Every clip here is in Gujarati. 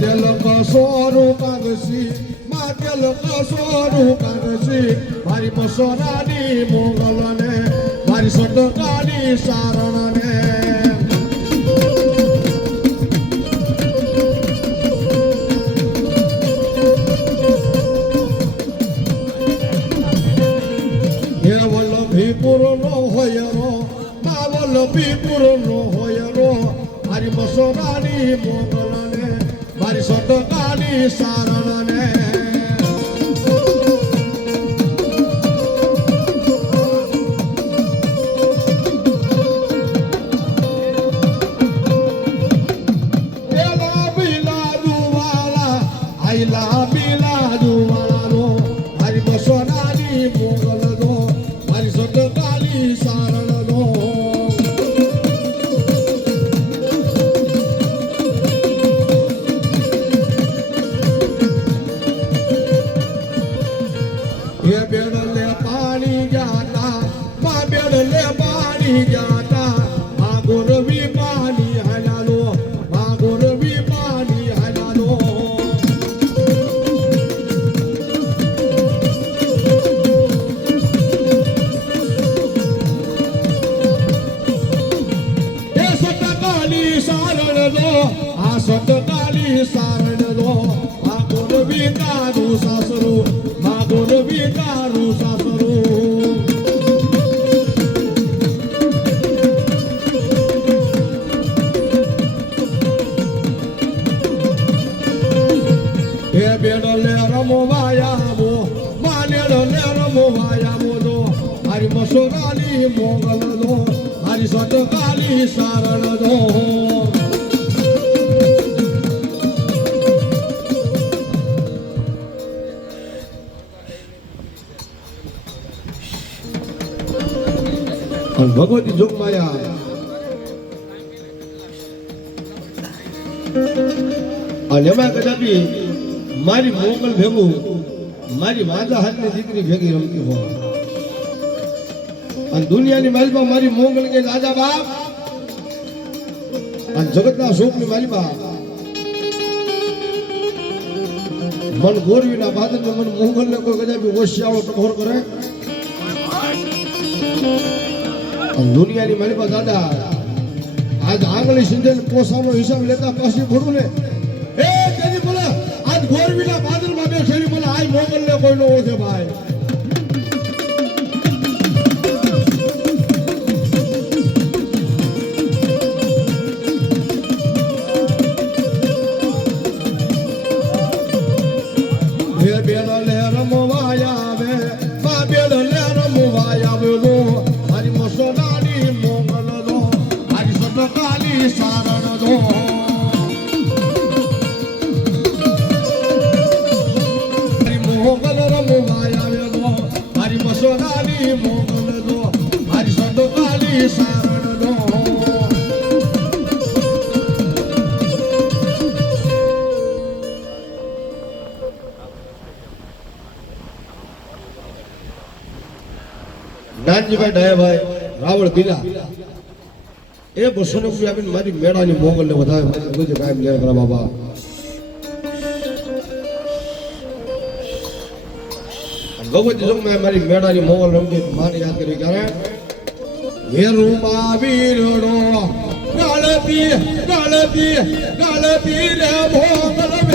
તેલ કસોરું કાગસી માં તેલ કસોરું કાગસી મારી મસોરાની મોગલને મારી સટકાની સારણને હે વલ્લભીપુર નો હોય રો મા વલ્લભીપુર નો હોય રો મારી મસોરાની મોગલને મારી સટકાની સાસરું માગો ગોરવી તારું સાસરું. મારી મસોરાની મોગલ દો મારી સટકાલી સારણ દો અને ભગવતી જોગમાયા અને એમાં કદાપી મારી મોગલ ભેગું, મારી માતા હાથની દીકરી ભેગી રમતી હોય. અને દુનિયાની માલિપા મારી મોગલ કે દાદા બાપ. અને જગતના સુખની માલિમાં મન ગોરવીના બાદલ મન મોગલ ને કોઈ કદાચ ઓશિયાળો ટકોર કરે. અને દુનિયાની માલિપા દાદા, આજ આંગળી સિંધે પોસાનો હિસાબ લેતા પાછી ભરું ને. એ તેની બોલે આજ ગોરવીના બાદલમાં ફેરી બોલે આજ મોગલ ને કોઈ નો ઓછે ભાઈ. નાનજીભાઈ ડાયાભાઈ, રાવળ દિલા એ બસો ને આપીને મારી મેળાની મોગલ ને વધારે કાયમ લે બાબા. મારી મેળાની મોગલ રમતી મારી યાદ કરી ક્યારે? વેરુમાં વીરડો ગાળતી ગાળતી ગાળતી રે મોગલ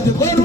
Guanajuato.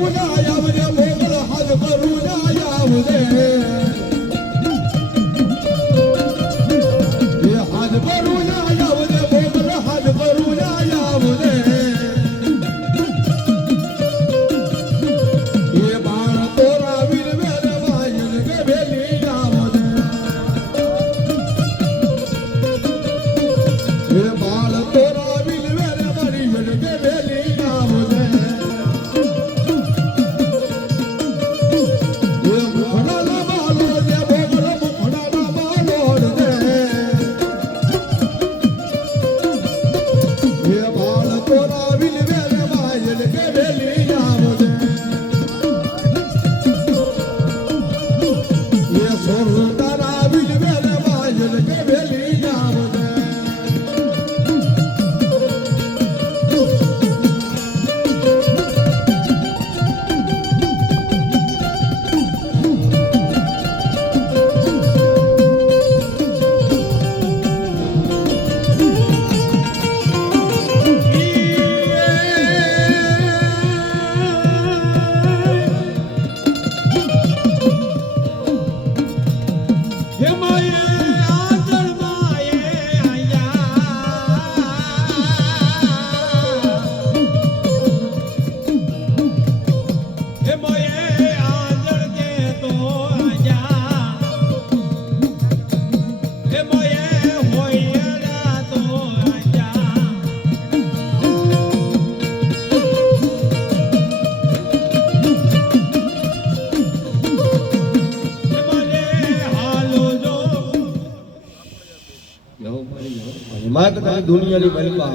દુનિયાની મહિમા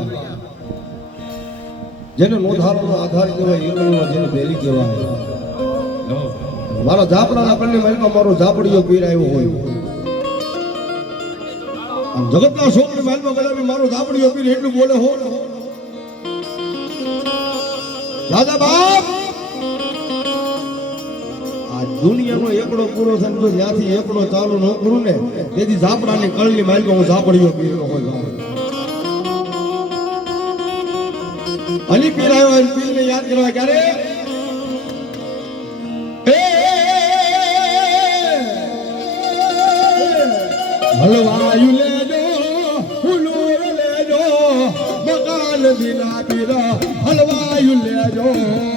જેને નોંધારોનો આધાર કહેવાય એકલનો જેને પહેલી કહેવાય. મારા ઝાપડાના કણની મહેલમાં મારો ઝાપડીઓ આવ્યો હોય. આમ જગતના શોકની મહેલમાં કદાચ મારો ઝાપડીયો પીર એટલું બોલે હો. દાદા બાપ! દુનિયાનો એકડો પૂરો થાય તો ત્યાંથી એકડો ચાલુ ન કરું ને, તેથી ઝાપડાની કળની મહેલમાં હું ઝાપડીઓ પીરો હોય. અલી પીરાયો અલી પીરને યાદ કરવા ક્યારે? હલવાયું લેજો, ફૂલો લેજો, મકાન દિલા પીરા હલવાયું લેજો.